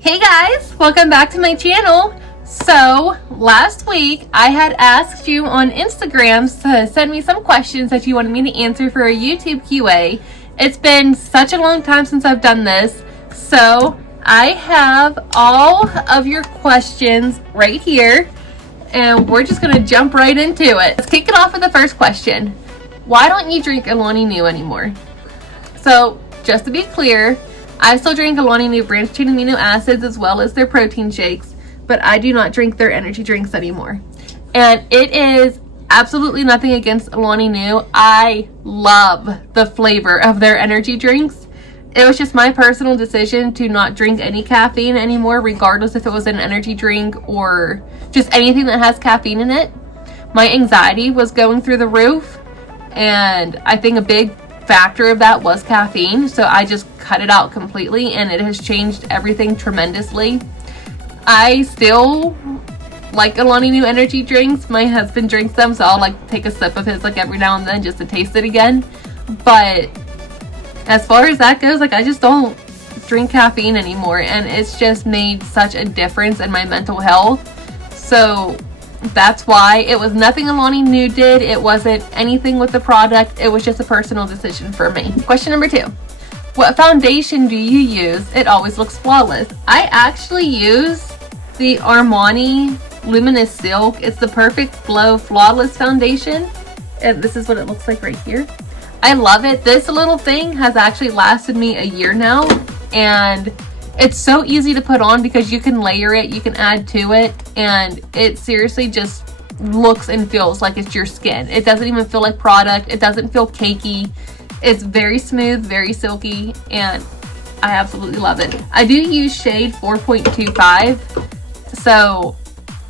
Hey guys, welcome back to my channel. So last week I had asked you on Instagram to send me some questions that you wanted me to answer for a YouTube QA. It's been such a long time since I've done this, so I have all of your questions right here and we're just gonna jump right into it. Let's kick it off with the first question. Why don't you drink Alani Nu anymore? So just to be clear, I still drink Alani Nu branched chain amino acids as well as their protein shakes, but I do not drink their energy drinks anymore. And it is absolutely nothing against Alani Nu. I love the flavor of their energy drinks. It was just my personal decision to not drink any caffeine anymore, regardless if it was an energy drink or just anything that has caffeine in it. My anxiety was going through the roof, and I think a big factor of that was caffeine, so I just cut it out completely, and it has changed everything tremendously. I still like Alani Nu energy drinks. My husband drinks them, so I'll like take a sip of his like every now and then just to taste it again. But as far as that goes, like I just don't drink caffeine anymore, and it's just made such a difference in my mental health. So that's why. It was nothing Alani Nu did. It wasn't anything with the product. It was just a personal decision for me. Question number 2. What foundation do you use? It always looks flawless. I actually use the Armani Luminous Silk. It's the Perfect Glow Flawless Foundation. And this is what it looks like right here. I love it. This little thing has actually lasted me a year now. And it's so easy to put on because you can layer it, you can add to it, and it seriously just looks and feels like it's your skin. It doesn't even feel like product. It doesn't feel cakey. It's very smooth, very silky, and I absolutely love it. I do use shade 4.25, so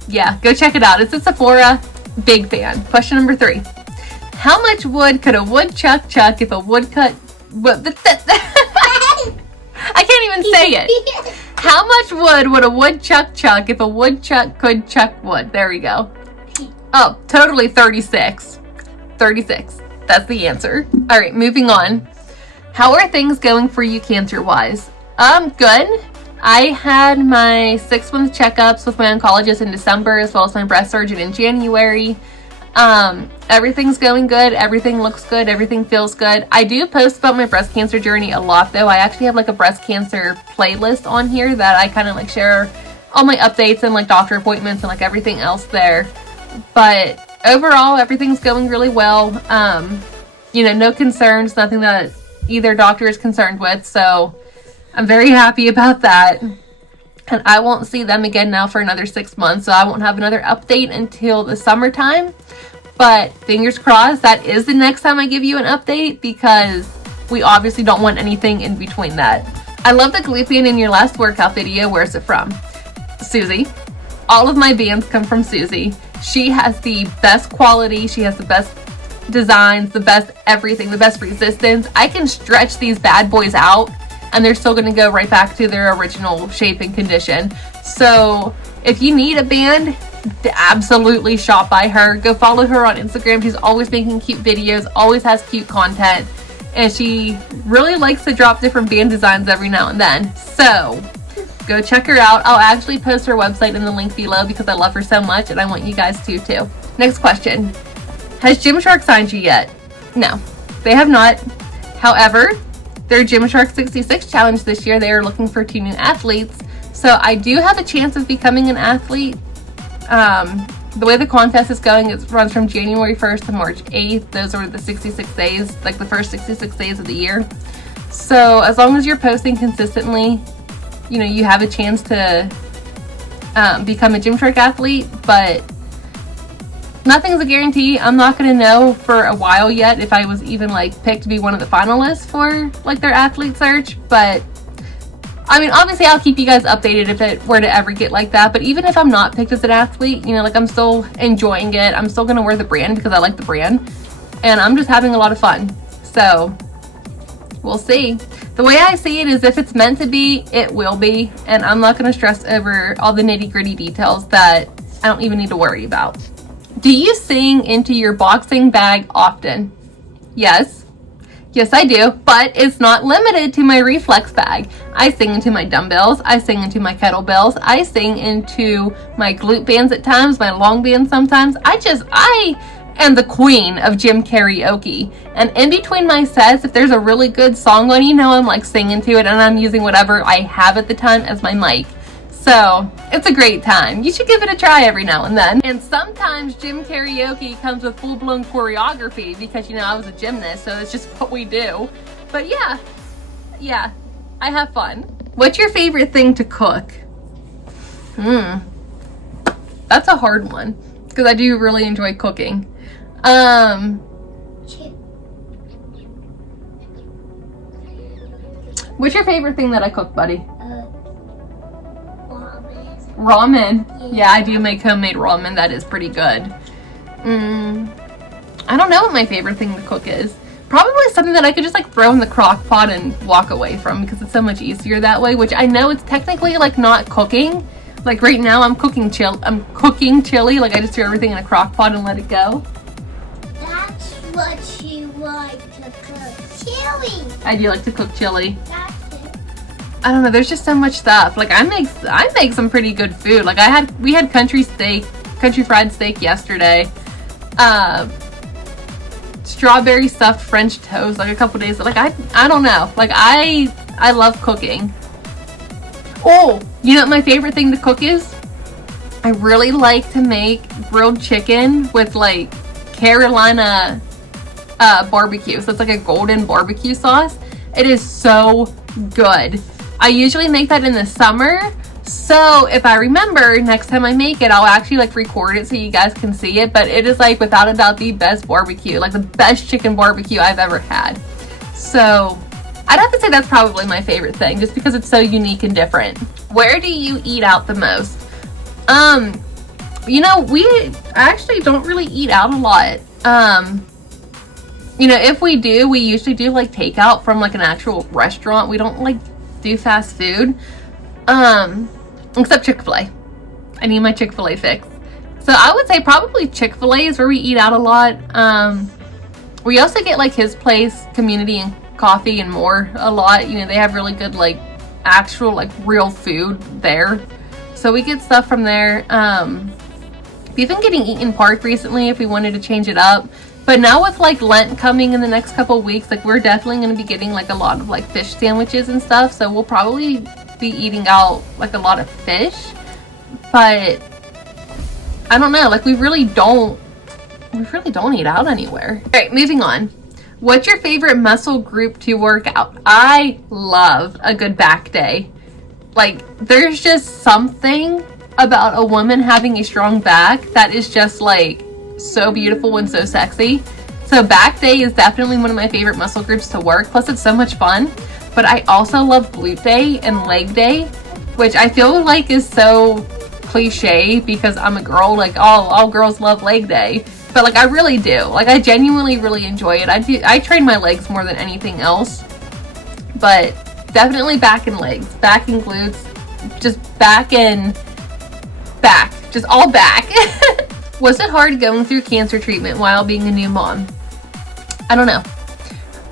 yeah, go check it out. It's at Sephora. Big fan. Question number 3. How much wood could a woodchuck chuck if a woodcut... I can't even say it. How much wood would a woodchuck chuck if a woodchuck could chuck wood? There we go. Oh, totally 36. 36. That's the answer. All right, moving on. How are things going for you cancer-wise? Good. I had my 6-month checkups with my oncologist in December, as well as my breast surgeon in January. Everything's going good. Everything looks good. Everything feels good. I do post about my breast cancer journey a lot, though. I actually have like a breast cancer playlist on here that I kind of like share all my updates and like doctor appointments and like everything else there. But overall, everything's going really well. You know, no concerns, nothing that either doctor is concerned with. So I'm very happy about that. And I won't see them again now for another 6 months. So I won't have another update until the summertime. But fingers crossed, that is the next time I give you an update, because we obviously don't want anything in between that. I love the glute band in your last workout video. Where's it from? Suzie. All of my bands come from Suzie. She has the best quality. She has the best designs, the best everything, the best resistance. I can stretch these bad boys out and they're still going to go right back to their original shape and condition. So if you need a band, absolutely shop by her. Go follow her on Instagram. She's always making cute videos, always has cute content, and she really likes to drop different band designs every now and then. So go check her out. I'll actually post her website in the link below because I love her so much and I want you guys to too. Next question. Has Gymshark signed you yet? No, they have not. However, their Gymshark 66 challenge this year, they are looking for 2 new athletes. So I do have a chance of becoming an athlete. The way the contest is going, it runs from January 1st to March 8th. Those are the 66 days, like the first 66 days of the year. So as long as you're posting consistently, you know, you have a chance to become a Gymshark athlete, but nothing's a guarantee. I'm not going to know for a while yet if I was even like picked to be one of the finalists for like their athlete search, but I mean, obviously I'll keep you guys updated if it were to ever get like that. But even if I'm not picked as an athlete, you know, like I'm still enjoying it. I'm still going to wear the brand because I like the brand and I'm just having a lot of fun. So we'll see. The way I see it is if it's meant to be, it will be. And I'm not going to stress over all the nitty gritty details that I don't even need to worry about. Do you sing into your boxing bag often? Yes. Yes, I do, but it's not limited to my reflex bag. I sing into my dumbbells. I sing into my kettlebells. I sing into my glute bands at times, my long bands sometimes. I am the queen of gym karaoke. And in between my sets, if there's a really good song on, you know, I'm like singing to it and I'm using whatever I have at the time as my mic. So it's a great time. You should give it a try every now and then. And sometimes gym karaoke comes with full-blown choreography because, you know, I was a gymnast, so it's just what we do. But yeah, I have fun. What's your favorite thing to cook? That's a hard one because I do really enjoy cooking. What's your favorite thing that I cook, buddy? Ramen. Yeah, I do make homemade ramen. That is pretty good. I don't know what my favorite thing to cook is. Probably something that I could just like throw in the crock pot and walk away from because it's so much easier that way, which I know it's technically like not cooking. Like right now I'm cooking chili. Like I just threw everything in a crock pot and let it go. That's what you like to cook. Chili. I do like to cook chili. That's it. I don't know, there's just so much stuff. Like I make some pretty good food. Like we had country fried steak yesterday. Strawberry stuffed French toast like a couple days. Like I don't know. Like I love cooking. Oh, you know what my favorite thing to cook is? I really like to make grilled chicken with like Carolina barbecue. So it's like a golden barbecue sauce. It is so good. I usually make that in the summer. So if I remember, next time I make it, I'll actually like record it so you guys can see it. But it is like without a doubt the best barbecue, like the best chicken barbecue I've ever had. So I'd have to say that's probably my favorite thing just because it's so unique and different. Where do you eat out the most? You know, we actually don't really eat out a lot. You know, if we do, we usually do like takeout from like an actual restaurant. We don't like do fast food. Except Chick-fil-A. I need my Chick-fil-A fix. So I would say probably Chick-fil-A is where we eat out a lot. We also get like his place, Community and Coffee and More a lot. You know, they have really good like actual like real food there. So we get stuff from there. We've been getting Eaton Park recently if we wanted to change it up. But now with like Lent coming in the next couple weeks, like we're definitely going to be getting like a lot of like fish sandwiches and stuff. So we'll probably be eating out like a lot of fish. But I don't know, like we really don't eat out anywhere. All right, moving on. What's your favorite muscle group to work out? I love a good back day. Like there's just something about a woman having a strong back that is just like so beautiful and so sexy. So back day is definitely one of my favorite muscle groups to work. Plus it's so much fun. But I also love glute day and leg day, which I feel like is so cliche because I'm a girl. Like all girls love leg day. But like I really do. Like I genuinely really enjoy it. I train my legs more than anything else. But definitely back and legs. Back and glutes. Just back and back. Just all back. Was it hard going through cancer treatment while being a new mom? I don't know.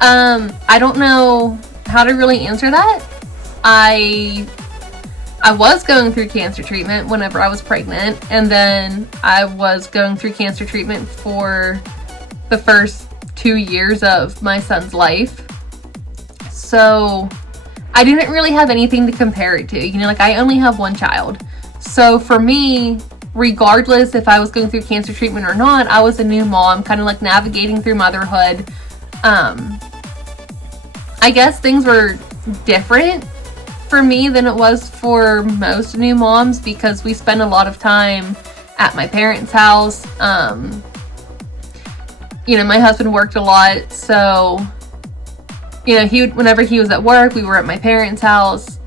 I don't know how to really answer that. I was going through cancer treatment whenever I was pregnant, and then I was going through cancer treatment for the first 2 years of my son's life. So I didn't really have anything to compare it to. You know, like I only have one child. So for me, regardless if I was going through cancer treatment or not, I was a new mom, kind of like navigating through motherhood. I guess things were different for me than it was for most new moms because we spend a lot of time at my parents' house. You know, my husband worked a lot, so you know, whenever he was at work, we were at my parents' house.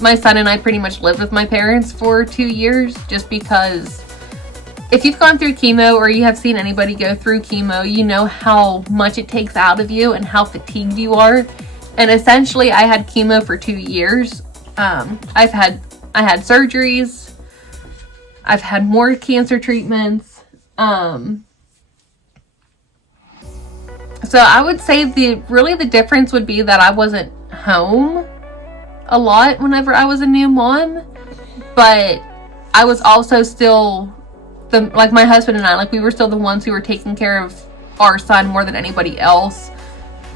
My son and I pretty much lived with my parents for 2 years just because if you've gone through chemo or you have seen anybody go through chemo, you know how much it takes out of you and how fatigued you are. And essentially I had chemo for 2 years. I had surgeries. I've had more cancer treatments. So I would say the difference would be that I wasn't home a lot whenever I was a new mom, but I was also still like my husband and I, like we were still the ones who were taking care of our son more than anybody else.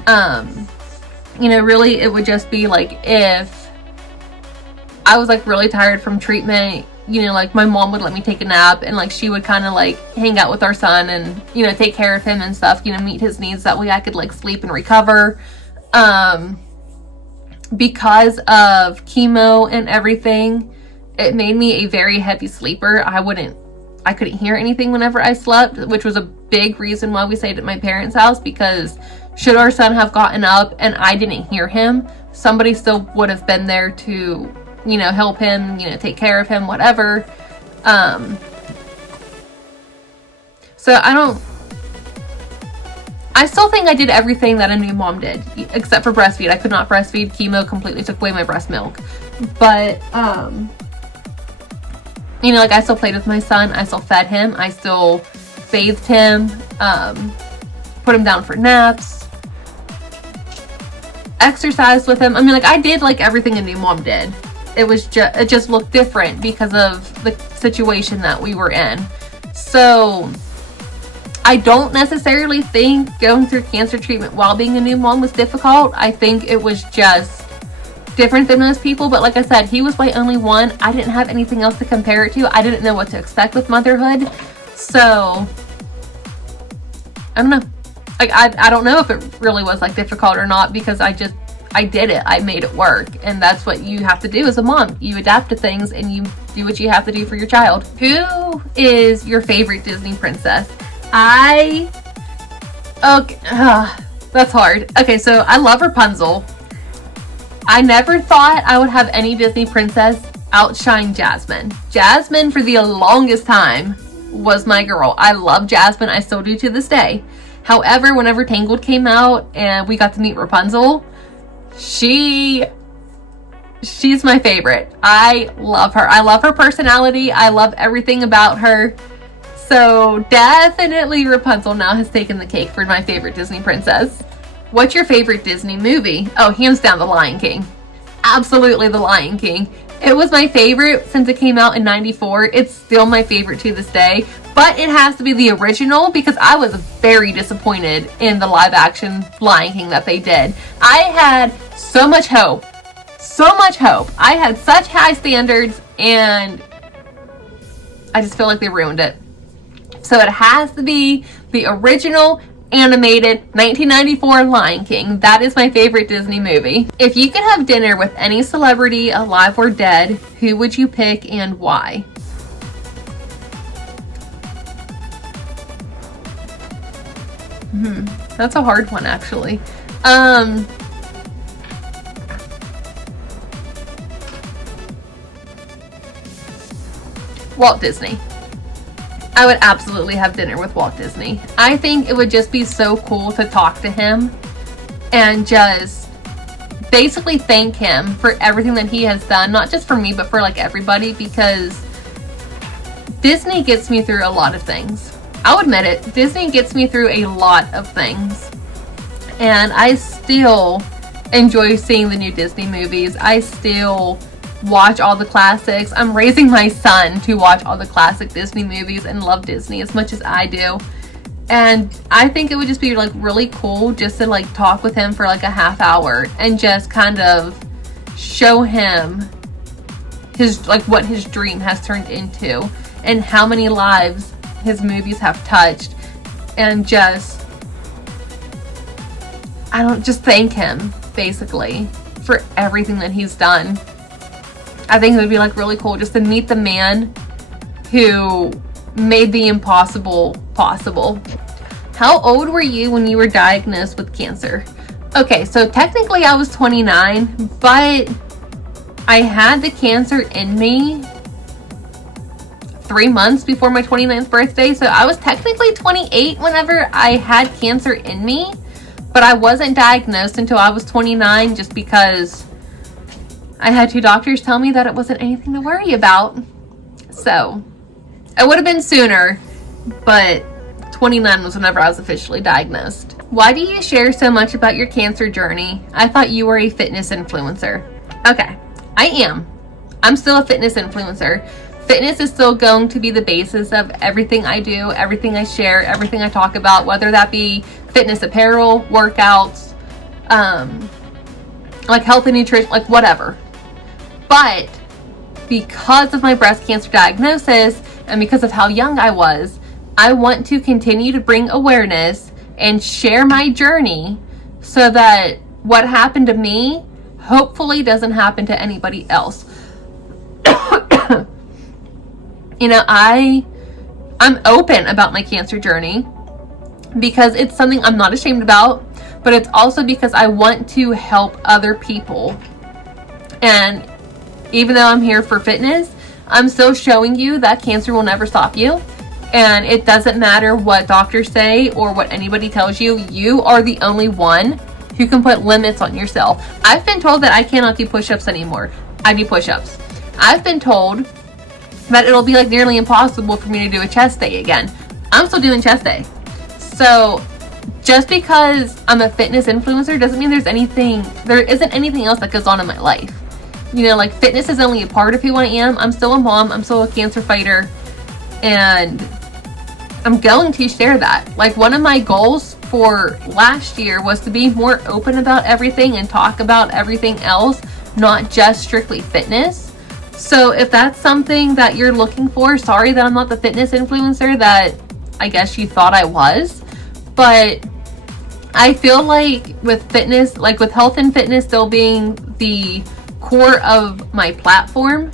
You know, really it would just be like if I was like really tired from treatment, you know, like my mom would let me take a nap and like she would kind of like hang out with our son and, you know, take care of him and stuff, you know, meet his needs. That way I could like sleep and recover. Because of chemo and everything, it made me a very heavy sleeper. I couldn't hear anything whenever I slept, which was a big reason why we stayed at my parents' house, because should our son have gotten up and I didn't hear him, somebody still would have been there to, you know, help him, you know, take care of him, whatever. So I still think I did everything that a new mom did, except for breastfeed. I could not breastfeed. Chemo completely took away my breast milk. But, you know, like I still played with my son. I still fed him. I still bathed him, put him down for naps, exercised with him. I mean, like I did like everything a new mom did. It just looked different because of the situation that we were in. So I don't necessarily think going through cancer treatment while being a new mom was difficult. I think it was just different than most people. But like I said, he was my only one. I didn't have anything else to compare it to. I didn't know what to expect with motherhood. So I don't know. Like I don't know if it really was like difficult or not, because I did it. I made it work. And that's what you have to do as a mom. You adapt to things and you do what you have to do for your child. Who is your favorite Disney princess? That's hard. Okay, so I love Rapunzel. I never thought I would have any Disney princess outshine Jasmine. Jasmine, for the longest time, was my girl. I love Jasmine. I still do to this day. However, whenever Tangled came out and we got to meet Rapunzel, she's my favorite. I love her. I love her personality. I love everything about her. So definitely Rapunzel now has taken the cake for my favorite Disney princess. What's your favorite Disney movie? Oh, hands down, The Lion King. Absolutely The Lion King. It was my favorite since it came out in '94. It's still my favorite to this day. But it has to be the original, because I was very disappointed in the live action Lion King that they did. I had so much hope. So much hope. I had such high standards and I just feel like they ruined it. So it has to be the original animated 1994 Lion King. That is my favorite Disney movie. If you could have dinner with any celebrity, alive or dead, who would you pick and why? That's a hard one, actually. Walt Disney. I would absolutely have dinner with Walt Disney. I think it would just be so cool to talk to him and just basically thank him for everything that he has done, not just for me, but for like everybody, because Disney gets me through a lot of things. I'll admit it, Disney gets me through a lot of things. And I still enjoy seeing the new Disney movies. I still watch all the classics. I'm raising my son to watch all the classic Disney movies and love Disney as much as I do. And I think it would just be like really cool just to like talk with him for like a half hour and just kind of show him his like what his dream has turned into and how many lives his movies have touched, and just thank him basically for everything that he's done. I think it would be like really cool just to meet the man who made the impossible possible. How old were you when you were diagnosed with cancer? Okay, so technically I was 29, but I had the cancer in me 3 months before my 29th birthday. So I was technically 28 whenever I had cancer in me, but I wasn't diagnosed until I was 29 just because I had 2 doctors tell me that it wasn't anything to worry about. So It would have been sooner, but 29 was whenever I was officially diagnosed. Why do you share so much about your cancer journey? I thought you were a fitness influencer. Okay, I am. I'm still a fitness influencer. Fitness is still going to be the basis of everything I do, everything I share, everything I talk about, whether that be fitness apparel, workouts, like health and nutrition, like whatever. But because of my breast cancer diagnosis and because of how young I was, I want to continue to bring awareness and share my journey so that what happened to me hopefully doesn't happen to anybody else. You know, I'm open about my cancer journey because it's something I'm not ashamed about, but it's also because I want to help other people. And even though I'm here for fitness, I'm still showing you that cancer will never stop you. And it doesn't matter what doctors say or what anybody tells you. You are the only one who can put limits on yourself. I've been told that I cannot do push-ups anymore. I do push-ups. I've been told that it'll be like nearly impossible for me to do a chest day again. I'm still doing chest day. So just because I'm a fitness influencer doesn't mean there isn't anything else that goes on in my life. You know, like fitness is only a part of who I am. I'm still a mom. I'm still a cancer fighter. And I'm going to share that. Like one of my goals for last year was to be more open about everything and talk about everything else, not just strictly fitness. So if that's something that you're looking for, sorry that I'm not the fitness influencer that I guess you thought I was. But I feel like with fitness, like with health and fitness still being the core of my platform,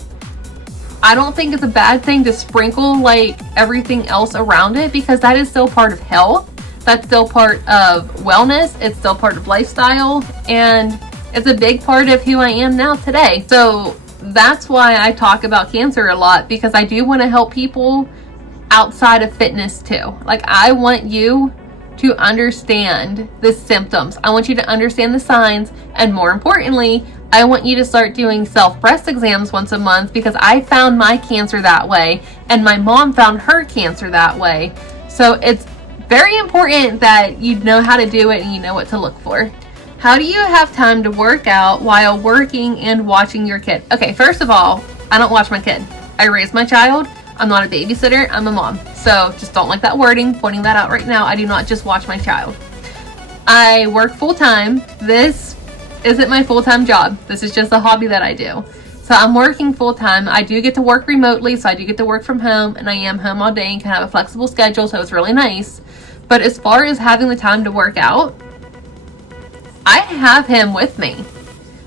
I don't think it's a bad thing to sprinkle like everything else around it, because that is still part of health. That's still part of wellness. It's still part of lifestyle, and it's a big part of who I am now today. So that's why I talk about cancer a lot, because I do want to help people outside of fitness too. Like I want you to understand the symptoms. I want you to understand the signs, and more importantly, I want you to start doing self-breast exams once a month, because I found my cancer that way and my mom found her cancer that way. So it's very important that you know how to do it and you know what to look for. How do you have time to work out while working and watching your kid? Okay, first of all, I don't watch my kid. I raise my child. I'm not a babysitter. I'm a mom. So just don't like that wording, pointing that out right now. I do not just watch my child. I work full-time. This isn't my full-time job. This is just a hobby that I do. So I'm working full-time. I do get to work remotely, so I do get to work from home, and I am home all day and can have a flexible schedule, so it's really nice. But as far as having the time to work out, I have him with me.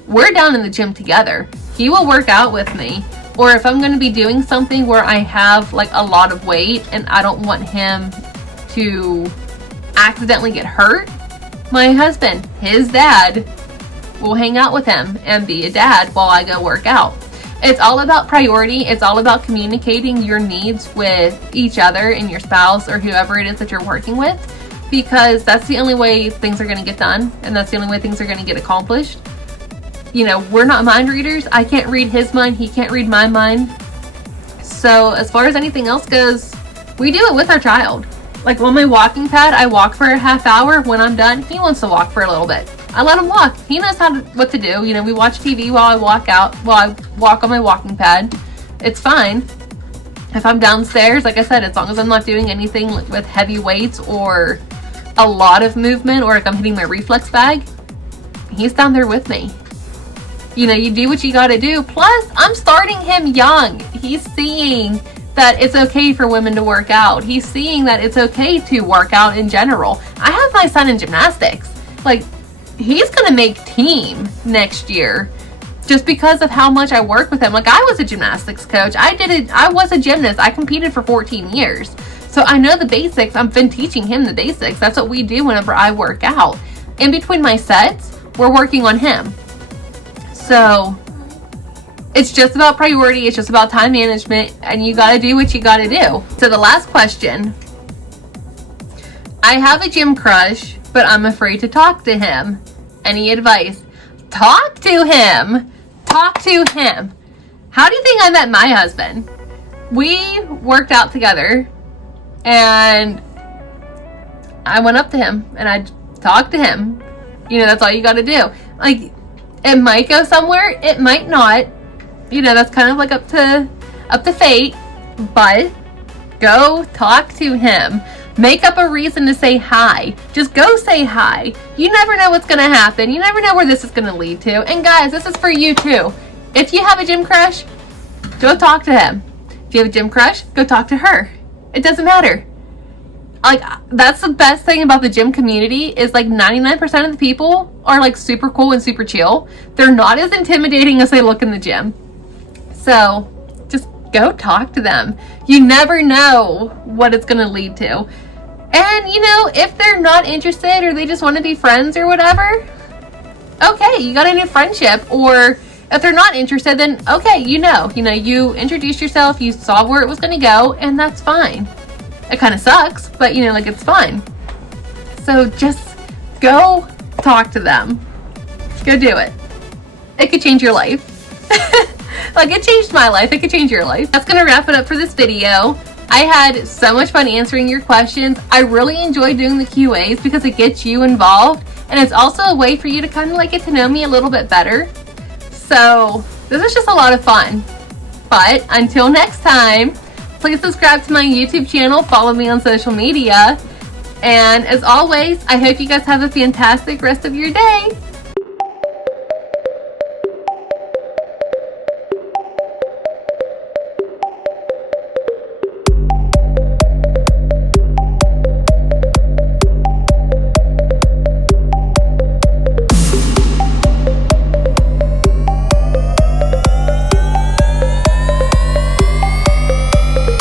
We're down in the gym together. He will work out with me. Or if I'm going to be doing something where I have like a lot of weight and I don't want him to accidentally get hurt, my husband, his dad, will hang out with him and be a dad while I go work out. It's all about priority. It's all about communicating your needs with each other and your spouse or whoever it is that you're working with, because that's the only way things are going to get done, and that's the only way things are going to get accomplished. You know, we're not mind readers. I can't read his mind. He can't read my mind. So as far as anything else goes, we do it with our child. Like on my walking pad, I walk for a half hour. When I'm done, he wants to walk for a little bit. I let him walk. He knows what to do. You know, we watch TV while I walk on my walking pad. It's fine. If I'm downstairs, like I said, as long as I'm not doing anything with heavy weights or a lot of movement, or if I'm hitting my reflex bag, he's down there with me. You know, you do what you gotta do. Plus, I'm starting him young. He's seeing that it's okay for women to work out. He's seeing that it's okay to work out in general. I have my son in gymnastics. Like, he's gonna make team next year just because of how much I work with him. Like, I was a gymnastics coach. I was a gymnast. I competed for 14 years. So I know the basics. I've been teaching him the basics. That's what we do whenever I work out. In between my sets, we're working on him. So it's just about priority. It's just about time management, and you got to do what you got to do. So the last question. I have a gym crush, but I'm afraid to talk to him. Any advice? Talk to him. Talk to him. How do you think I met my husband? we worked out together, and I went up to him and I talked to him. You know, that's all you got to do. Like, it might go somewhere, it might not. You know, that's kind of like up to fate. But go talk to him. Make up a reason to say hi. Just go say hi. You never know what's going to happen. You never know where this is going to lead to. And guys, this is for you too. If you have a gym crush, go talk to him. If you have a gym crush, go talk to her. It doesn't matter. Like, that's the best thing about the gym community is like 99% of the people are like super cool and super chill. They're not as intimidating as they look in the gym. So just go talk to them. You never know what it's going to lead to. And, you know, if they're not interested or they just want to be friends or whatever, okay, you got a new friendship. Or if they're not interested, then okay, you introduced yourself, you saw where it was going to go, and that's fine. It kind of sucks, but, you know, like, it's fine. So just go talk to them. Go do it. It could change your life. Like, it changed my life. It could change your life. That's going to wrap it up for this video. I had so much fun answering your questions. I really enjoy doing the QAs because it gets you involved. And it's also a way for you to kind of like get to know me a little bit better. So this is just a lot of fun. But until next time, please subscribe to my YouTube channel. Follow me on social media. And as always, I hope you guys have a fantastic rest of your day.